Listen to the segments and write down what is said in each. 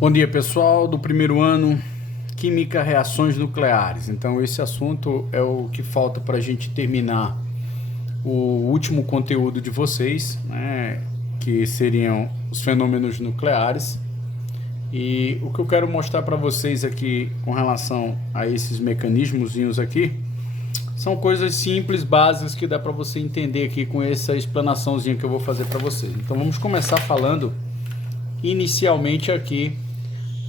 Bom dia, pessoal do primeiro ano, Química, Reações Nucleares. Então, esse assunto é o que falta para a gente terminar o último conteúdo de vocês, né, que seriam os fenômenos nucleares. E o que eu quero mostrar para vocês aqui com relação a esses mecanismozinhos aqui são coisas simples, básicas, que dá para você entender aqui com essa explanaçãozinha que eu vou fazer para vocês. Então, vamos começar falando inicialmente aqui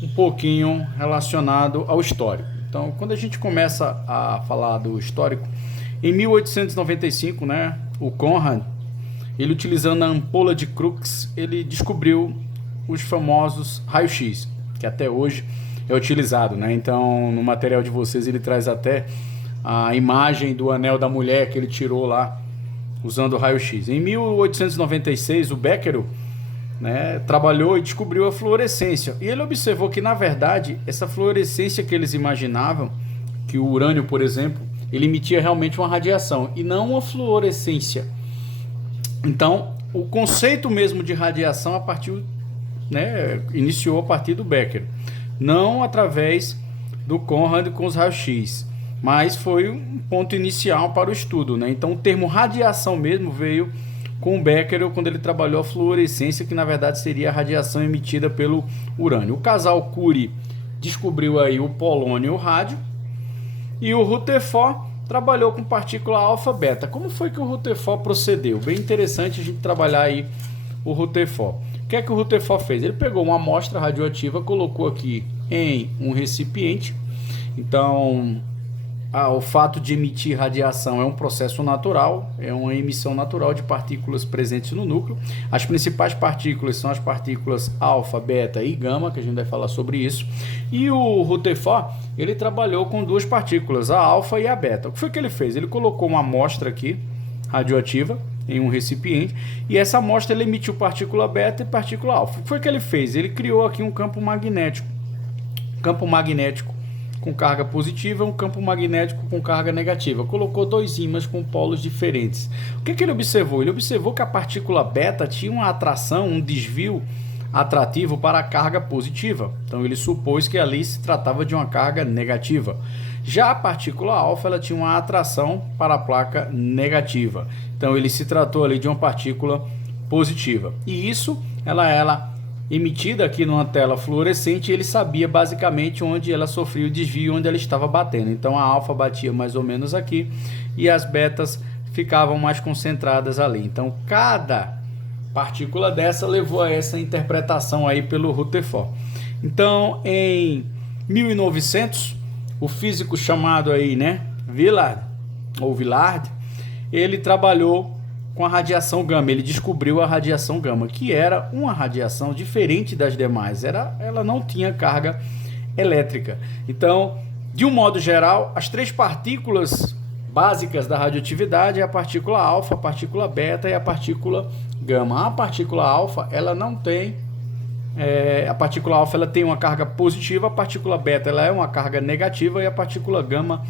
um pouquinho relacionado ao histórico. Então, quando a gente começa a falar do histórico, em 1895, né, o Conrad, ele utilizando a ampola de Crookes, ele descobriu os famosos raios-x, que até hoje é utilizado, né? Então, no material de vocês ele traz até a imagem do anel da mulher que ele tirou lá usando o raio-x. Em 1896, o Becquerel, né, trabalhou e descobriu a fluorescência. E ele observou que, na verdade, essa fluorescência que eles imaginavam, que o urânio, por exemplo, ele emitia realmente uma radiação e não uma fluorescência. Então, o conceito mesmo de radiação iniciou a partir do Becquerel, não através do Conrad com os raios-x, mas foi um ponto inicial para o estudo, né? Então, o termo radiação mesmo veio com o Becquerel quando ele trabalhou a fluorescência, que na verdade seria a radiação emitida pelo urânio. O casal Curie descobriu aí o polônio e o rádio, e o Rutherford trabalhou com partícula alfa-beta. Como foi que o Rutherford procedeu? Bem interessante a gente trabalhar aí o Rutherford. O que é que o Rutherford fez? Ele pegou uma amostra radioativa, colocou aqui em um recipiente. Então, o fato de emitir radiação é um processo natural, é uma emissão natural de partículas presentes no núcleo. As principais partículas são as partículas alfa, beta e gama, que a gente vai falar sobre isso. E o Rutherford, ele trabalhou com duas partículas, a alfa e a beta. O que foi que ele fez? Ele colocou uma amostra aqui, radioativa, em um recipiente, e essa amostra ele emitiu partícula beta e partícula alfa. O que foi que ele fez? Ele criou aqui um campo magnético. Campo magnético com carga positiva, um campo magnético com carga negativa. Colocou dois ímãs com polos diferentes. O que ele observou? Ele observou que a partícula beta tinha uma atração, um desvio atrativo para a carga positiva. Então ele supôs que ali se tratava de uma carga negativa. Já a partícula alfa, ela tinha uma atração para a placa negativa. Então ele se tratou ali de uma partícula positiva. E isso, ela emitida aqui numa tela fluorescente, ele sabia basicamente onde ela sofria o desvio, onde ela estava batendo. Então a alfa batia mais ou menos aqui e as betas ficavam mais concentradas ali. Então cada partícula dessa levou a essa interpretação aí pelo Rutherford. Então em 1900, o físico chamado aí, né, Villard, ele trabalhou com a radiação gama. Ele descobriu a radiação gama, que era uma radiação diferente das demais. Ela não tinha carga elétrica. Então, de um modo geral, as três partículas básicas da radioatividade é a partícula alfa, a partícula beta e a partícula gama. A partícula alfa, ela não tem... a partícula alfa ela tem uma carga positiva, a partícula beta ela é uma carga negativa e a partícula gama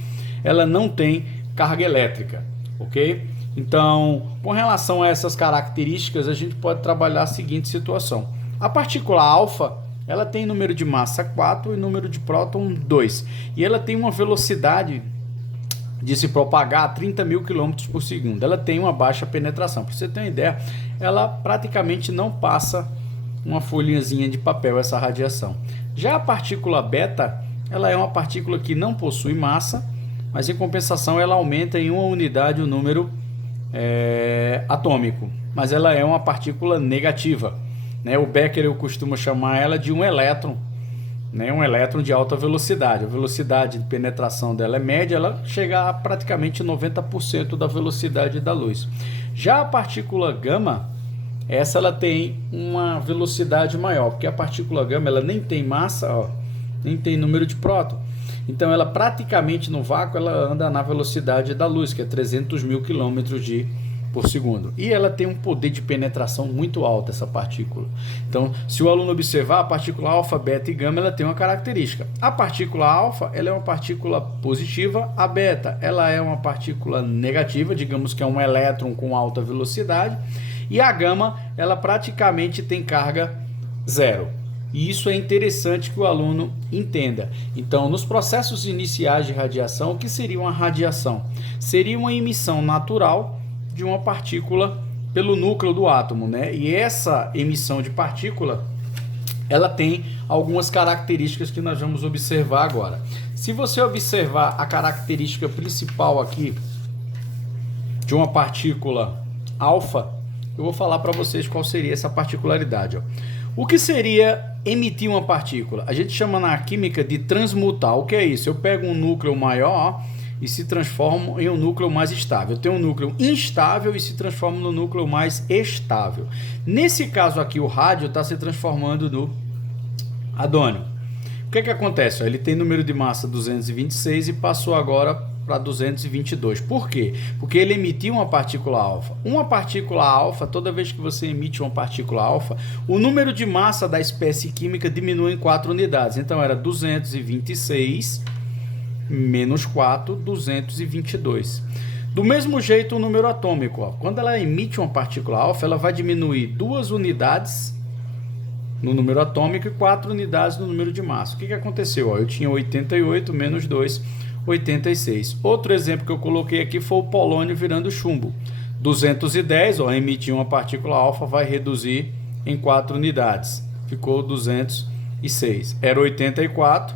ela não tem carga elétrica, ok? Então, com relação a essas características, a gente pode trabalhar a seguinte situação. A partícula alfa, ela tem número de massa 4 e número de próton 2. E ela tem uma velocidade de se propagar a 30 mil km por segundo. Ela tem uma baixa penetração. Para você ter uma ideia, ela praticamente não passa uma folhinhazinha de papel, essa radiação. Já a partícula beta, ela é uma partícula que não possui massa, mas em compensação ela aumenta em uma unidade o número atômico, mas ela é uma partícula negativa, né? O Becquerel costuma chamar ela de um elétron, né? Um elétron de alta velocidade. A velocidade de penetração dela é média, ela chega a praticamente 90% da velocidade da luz. Já a partícula gama, essa ela tem uma velocidade maior, porque a partícula gama ela nem tem massa, nem tem número de próton. Então ela praticamente no vácuo ela anda na velocidade da luz, que é 300 mil km por segundo. E ela tem um poder de penetração muito alto, essa partícula. Então, se o aluno observar, a partícula alfa, beta e gama, ela tem uma característica. A partícula alfa, ela é uma partícula positiva, a beta, ela é uma partícula negativa, digamos que é um elétron com alta velocidade, e a gama, ela praticamente tem carga zero. E isso é interessante que o aluno entenda. Então, nos processos iniciais de radiação, o que seria uma radiação? Seria uma emissão natural de uma partícula pelo núcleo do átomo, né? E essa emissão de partícula, ela tem algumas características que nós vamos observar agora. Se você observar a característica principal aqui de uma partícula alfa, eu vou falar para vocês qual seria essa particularidade. Ó. O que seria emitir uma partícula? A gente chama na química de transmutar. O que é isso? Eu pego um núcleo maior e se transforma em um núcleo mais estável. Eu tenho um núcleo instável e se transforma no núcleo mais estável. Nesse caso aqui, o rádio está se transformando no hadrônio. O que acontece? Ele tem número de massa 226 e passou agora para 222. Por quê? Porque ele emitiu uma partícula alfa. Uma partícula alfa, toda vez que você emite uma partícula alfa, o número de massa da espécie química diminui em 4 unidades. Então era 226 menos 4, 222. Do mesmo jeito o número atômico. Ó. Quando ela emite uma partícula alfa, ela vai diminuir 2 unidades no número atômico e 4 unidades no número de massa. O que aconteceu? Ó, eu tinha 88 menos 2, 86. Outro exemplo que eu coloquei aqui foi o polônio virando chumbo. 210, ó, emitir uma partícula alfa vai reduzir em 4 unidades. Ficou 206. Era 84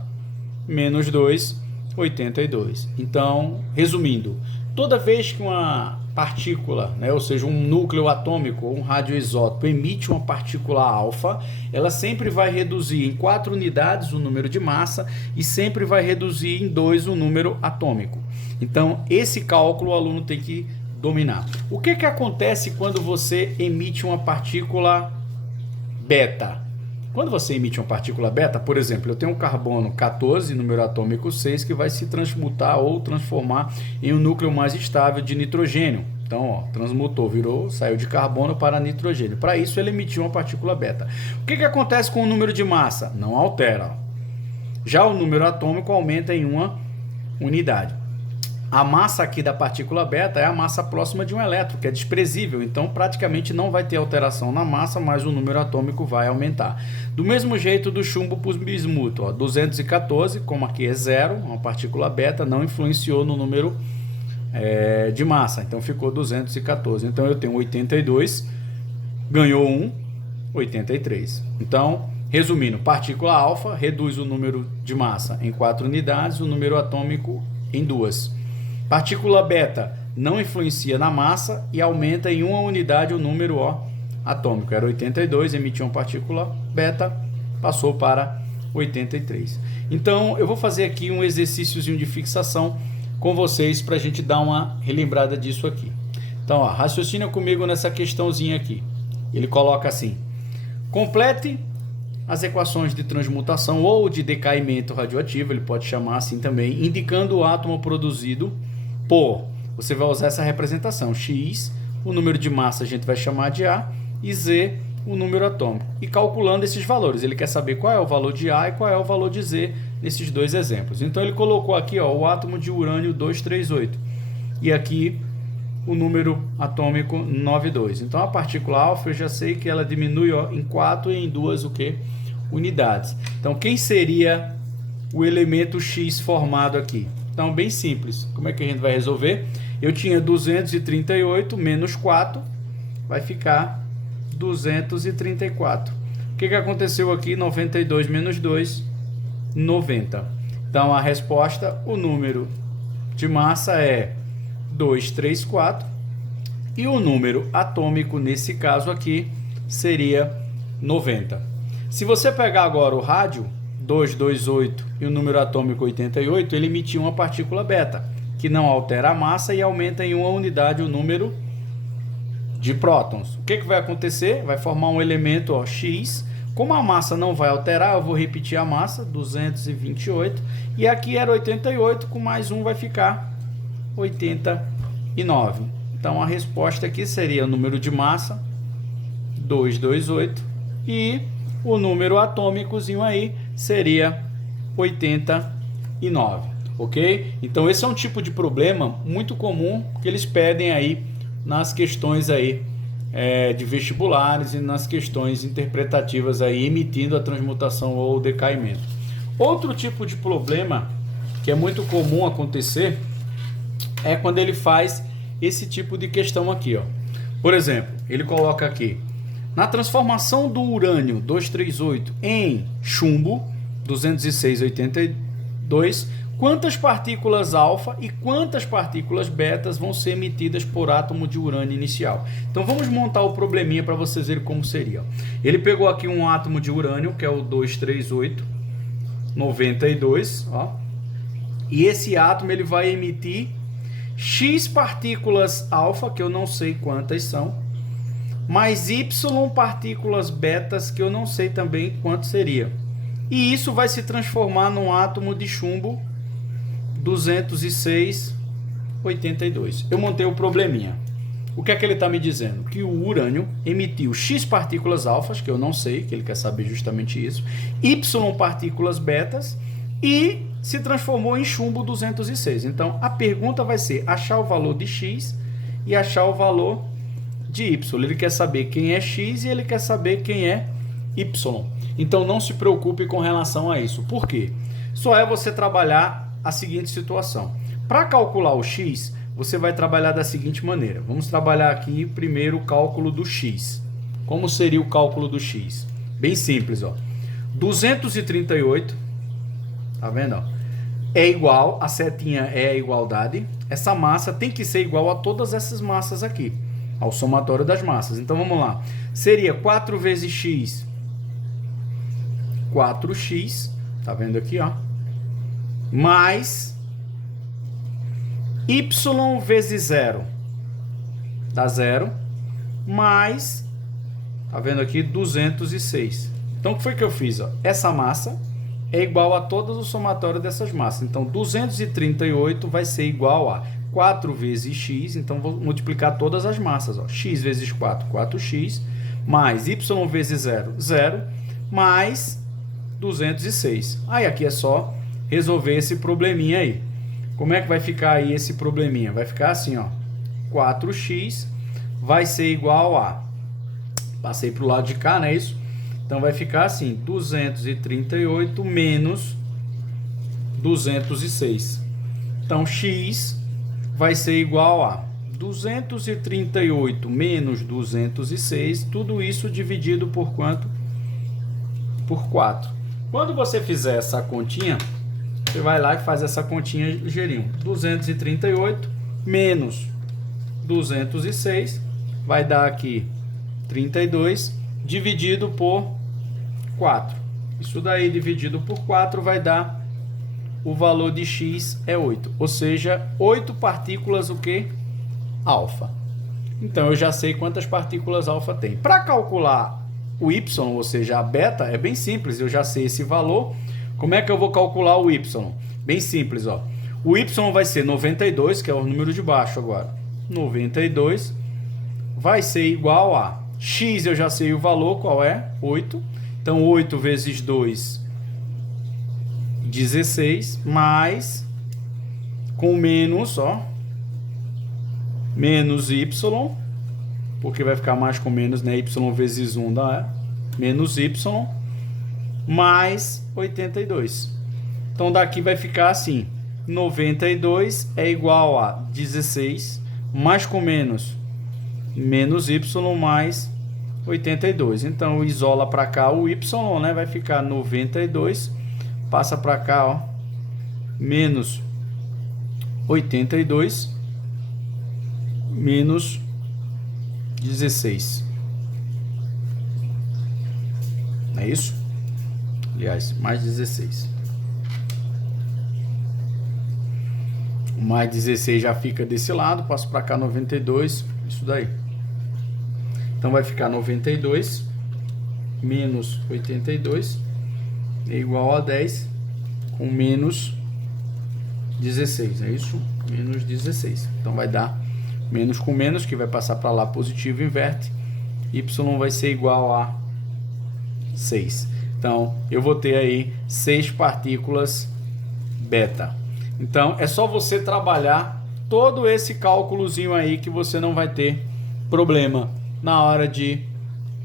menos 2, 82. Então, resumindo, toda vez que uma partícula, né, ou seja, um núcleo atômico ou um radioisótopo emite uma partícula alfa, ela sempre vai reduzir em 4 unidades o número de massa e sempre vai reduzir em 2 o número atômico. Então, esse cálculo o aluno tem que dominar. O que acontece quando você emite uma partícula beta? Quando você emite uma partícula beta, por exemplo, eu tenho um carbono 14, número atômico 6, que vai se transmutar ou transformar em um núcleo mais estável de nitrogênio. Então, ó, transmutou, saiu de carbono para nitrogênio. Para isso, ele emitiu uma partícula beta. O que acontece com o número de massa? Não altera. Já o número atômico aumenta em 1 unidade. A massa aqui da partícula beta é a massa próxima de um elétron, que é desprezível, então praticamente não vai ter alteração na massa, mas o número atômico vai aumentar. Do mesmo jeito do chumbo para o bismuto, ó, 214, como aqui é zero, uma partícula beta, não influenciou no número de massa, então ficou 214. Então eu tenho 82, ganhou 1, 83. Então, resumindo, partícula alfa reduz o número de massa em 4 unidades, o número atômico em 2. Partícula beta não influencia na massa e aumenta em 1 unidade o número atômico. Era 82, emitiu uma partícula beta, passou para 83. Então, eu vou fazer aqui um exercíciozinho de fixação com vocês para a gente dar uma relembrada disso aqui. Então, ó, raciocina comigo nessa questãozinha aqui. Ele coloca assim: complete as equações de transmutação ou de decaimento radioativo, ele pode chamar assim também, indicando o átomo produzido por, você vai usar essa representação, X, o número de massa a gente vai chamar de A, e Z, o número atômico. E calculando esses valores, ele quer saber qual é o valor de A e qual é o valor de Z nesses dois exemplos. Então ele colocou aqui o átomo de urânio 238 e aqui o número atômico 92. Então a partícula alfa eu já sei que ela diminui em 4 e em 2 unidades. Então quem seria o elemento X formado aqui? Então bem simples. Como é que a gente vai resolver? Eu tinha 238 menos 4, vai ficar 234. O que aconteceu aqui? 92 menos 2, 90. Então a resposta, o número de massa é 234 e o número atômico nesse caso aqui seria 90. Se você pegar agora o rádio 228 e o número atômico 88, ele emitiu uma partícula beta, que não altera a massa e aumenta em 1 unidade o número de prótons. O que vai acontecer? Vai formar um elemento X. Como a massa não vai alterar, eu vou repetir a massa, 228, e aqui era 88, com mais 1 vai ficar 89. Então a resposta aqui seria o número de massa, 228, e o número atômicozinho aí seria 89, ok? Então esse é um tipo de problema muito comum que eles pedem aí nas questões aí de vestibulares e nas questões interpretativas aí, emitindo a transmutação ou o decaimento. Outro tipo de problema que é muito comum acontecer é quando ele faz esse tipo de questão aqui, ó. Por exemplo, ele coloca aqui: na transformação do urânio 238 em chumbo 206,82, quantas partículas alfa e quantas partículas betas vão ser emitidas por átomo de urânio inicial? Então vamos montar o probleminha para vocês verem como seria. Ele pegou aqui um átomo de urânio, que é o 238,92, ó. E esse átomo ele vai emitir X partículas alfa, que eu não sei quantas são, mais Y partículas betas, que eu não sei também quanto seria. E isso vai se transformar num átomo de chumbo 206,82. Eu montei o probleminha. O que é que ele está me dizendo? Que o urânio emitiu X partículas alfas, que eu não sei, que ele quer saber justamente isso, Y partículas betas, e se transformou em chumbo 206. Então, a pergunta vai ser achar o valor de X e achar o valor de Y. Ele quer saber quem é X e ele quer saber quem é Y. Então, não se preocupe com relação a isso. Por quê? Só é você trabalhar a seguinte situação. Para calcular o X, você vai trabalhar da seguinte maneira. Vamos trabalhar aqui primeiro o cálculo do X. Como seria o cálculo do X? Bem simples, ó. 238, tá vendo, ó? É igual, a setinha é a igualdade. Essa massa tem que ser igual a todas essas massas aqui, ao somatório das massas. Então vamos lá. Seria 4 vezes X, 4x, tá vendo aqui, ó, mais y vezes 0, dá 0, mais, tá vendo aqui, 206. Então o que foi que eu fiz, ó? Essa massa é igual a todas o somatório dessas massas. Então 238 vai ser igual a 4 vezes x, então vou multiplicar todas as massas, ó. X vezes 4, 4x, mais y vezes 0, 0, mais 206. Aí aqui é só resolver esse probleminha aí. Como é que vai ficar aí esse probleminha? Vai ficar assim, ó. 4x vai ser igual a... Passei para o lado de cá, não é isso? Então vai ficar assim, 238 menos 206. Então x vai ser igual a 238 menos 206, tudo isso dividido por quanto? Por 4. Quando você fizer essa continha, você vai lá e faz essa continha ligeirinho. 238 menos 206 vai dar aqui 32 dividido por 4. Isso daí dividido por 4 vai dar o valor de x é 8. Ou seja, 8 partículas o quê? Alfa. Então eu já sei quantas partículas alfa tem. Para calcular o y, ou seja, a beta, é bem simples. Eu já sei esse valor. Como é que eu vou calcular o y? Bem simples, ó. O y vai ser 92, que é o número de baixo agora. 92 vai ser igual a x, eu já sei o valor, qual é? 8. Então 8 vezes 2, 16, mais, com menos, ó, menos y, porque vai ficar mais com menos, né? Y vezes 1 dá menos y, mais 82. Então daqui vai ficar assim, 92 é igual a 16, mais com menos, menos y, mais 82. Então isola para cá o y, né? Vai ficar 92, passa para cá, ó, menos 82, menos 16. Não é isso? Aliás, mais 16. O mais 16 já fica desse lado, passo para cá 92, isso daí. Então vai ficar 92 menos 82 é igual a 10 com menos 16, é isso? Menos 16. Então vai dar menos com menos, que vai passar para lá positivo, inverte. Y vai ser igual a 6. Então eu vou ter aí 6 partículas beta. Então é só você trabalhar todo esse cálculozinho aí que você não vai ter problema na hora de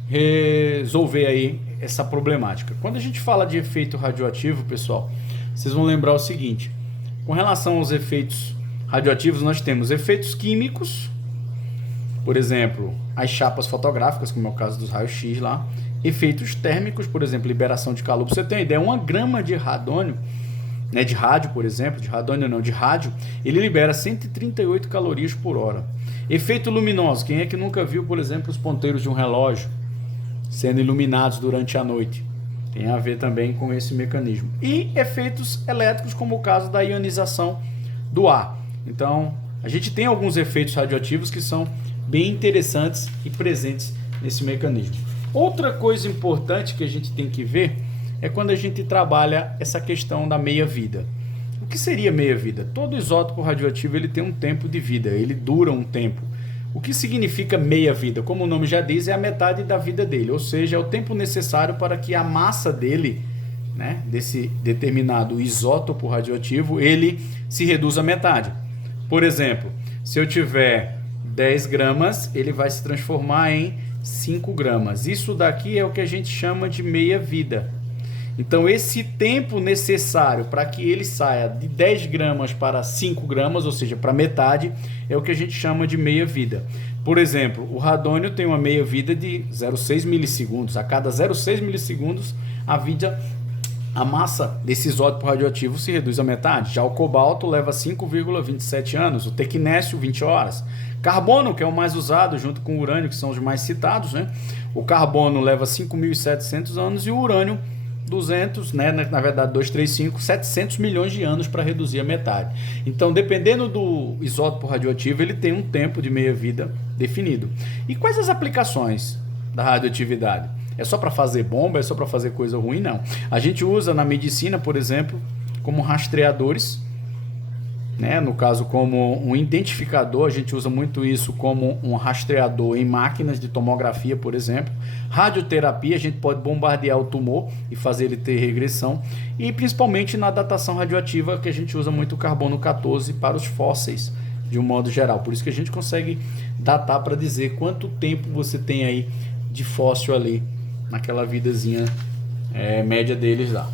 resolver aí essa problemática. Quando a gente fala de efeito radioativo, pessoal, vocês vão lembrar o seguinte: com relação aos efeitos radioativos, nós temos efeitos químicos, por exemplo, as chapas fotográficas, como é o caso dos raios-x lá, efeitos térmicos, por exemplo, liberação de calor. Pra você ter uma ideia, 1 grama de radônio, né, de rádio, por exemplo, de radônio não, de rádio, ele libera 138 calorias por hora. Efeito luminoso, quem é que nunca viu, por exemplo, os ponteiros de um relógio sendo iluminados durante a noite? Tem a ver também com esse mecanismo. E efeitos elétricos, como o caso da ionização do ar. Então, a gente tem alguns efeitos radioativos que são bem interessantes e presentes nesse mecanismo. Outra coisa importante que a gente tem que ver é quando a gente trabalha essa questão da meia-vida. O que seria meia-vida? Todo isótopo radioativo ele tem um tempo de vida, ele dura um tempo. O que significa meia-vida? Como o nome já diz, é a metade da vida dele, ou seja, é o tempo necessário para que a massa dele, né, desse determinado isótopo radioativo, ele se reduza à metade. Por exemplo, se eu tiver 10 gramas, ele vai se transformar em 5 gramas. Isso daqui é o que a gente chama de meia-vida. Então, esse tempo necessário para que ele saia de 10 gramas para 5 gramas, ou seja, para metade, é o que a gente chama de meia-vida. Por exemplo, o radônio tem uma meia-vida de 0,6 milissegundos. A cada 0,6 milissegundos, a massa desse isótopo radioativo se reduz à metade. Já o cobalto leva 5,27 anos, o tecnésio 20 horas. Carbono, que é o mais usado, junto com o urânio, que são os mais citados, né? O carbono leva 5.700 anos e o urânio 200, né? Na verdade 235, 700 milhões de anos para reduzir a metade. Então, dependendo do isótopo radioativo, ele tem um tempo de meia-vida definido. E quais as aplicações da radioatividade? É só para fazer bomba? É só para fazer coisa ruim? Não. A gente usa na medicina, por exemplo, como rastreadores, né? No caso, como um identificador, a gente usa muito isso como um rastreador em máquinas de tomografia, por exemplo. Radioterapia, a gente pode bombardear o tumor e fazer ele ter regressão. E principalmente na datação radioativa, que a gente usa muito o carbono 14 para os fósseis, de um modo geral. Por isso que a gente consegue datar para dizer quanto tempo você tem aí de fóssil ali, naquela vidazinha média deles lá.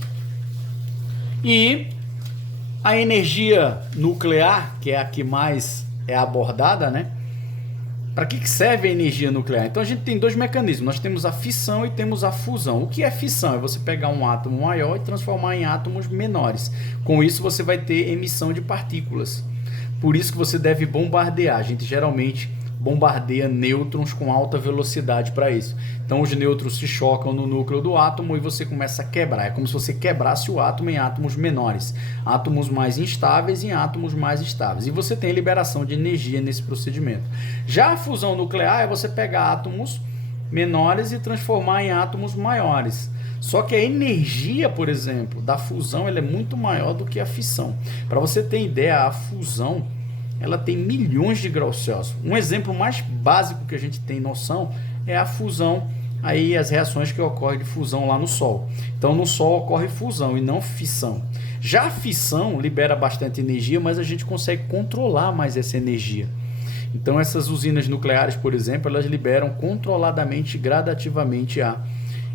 E a energia nuclear, que é a que mais é abordada, né? Para que serve a energia nuclear? Então a gente tem dois mecanismos. Nós temos a fissão e temos a fusão. O que é fissão? É você pegar um átomo maior e transformar em átomos menores. Com isso você vai ter emissão de partículas. Por isso que você deve bombardear. A gente geralmente bombardeia nêutrons com alta velocidade para isso. Então os nêutrons se chocam no núcleo do átomo e você começa a quebrar. É como se você quebrasse o átomo em átomos menores, átomos mais instáveis em átomos mais estáveis. E você tem liberação de energia nesse procedimento. Já a fusão nuclear é você pegar átomos menores e transformar em átomos maiores. Só que a energia, por exemplo, da fusão ela é muito maior do que a fissão. Para você ter ideia, a fusão ela tem milhões de graus Celsius. Um exemplo mais básico que a gente tem noção é a fusão, aí as reações que ocorrem de fusão lá no Sol. Então no Sol ocorre fusão e não fissão. Já a fissão libera bastante energia, mas a gente consegue controlar mais essa energia. Então essas usinas nucleares, por exemplo, elas liberam controladamente, gradativamente a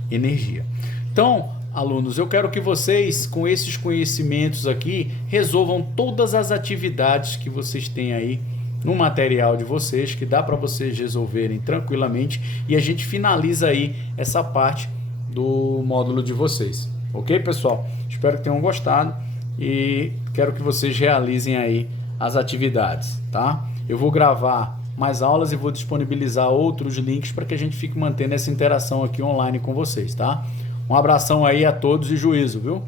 energia. Então, alunos, eu quero que vocês, com esses conhecimentos aqui, resolvam todas as atividades que vocês têm aí no material de vocês, que dá para vocês resolverem tranquilamente, e a gente finaliza aí essa parte do módulo de vocês. Ok, pessoal? Espero que tenham gostado e quero que vocês realizem aí as atividades, tá? Eu vou gravar mais aulas e vou disponibilizar outros links para que a gente fique mantendo essa interação aqui online com vocês, tá? Um abração aí a todos e juízo, viu?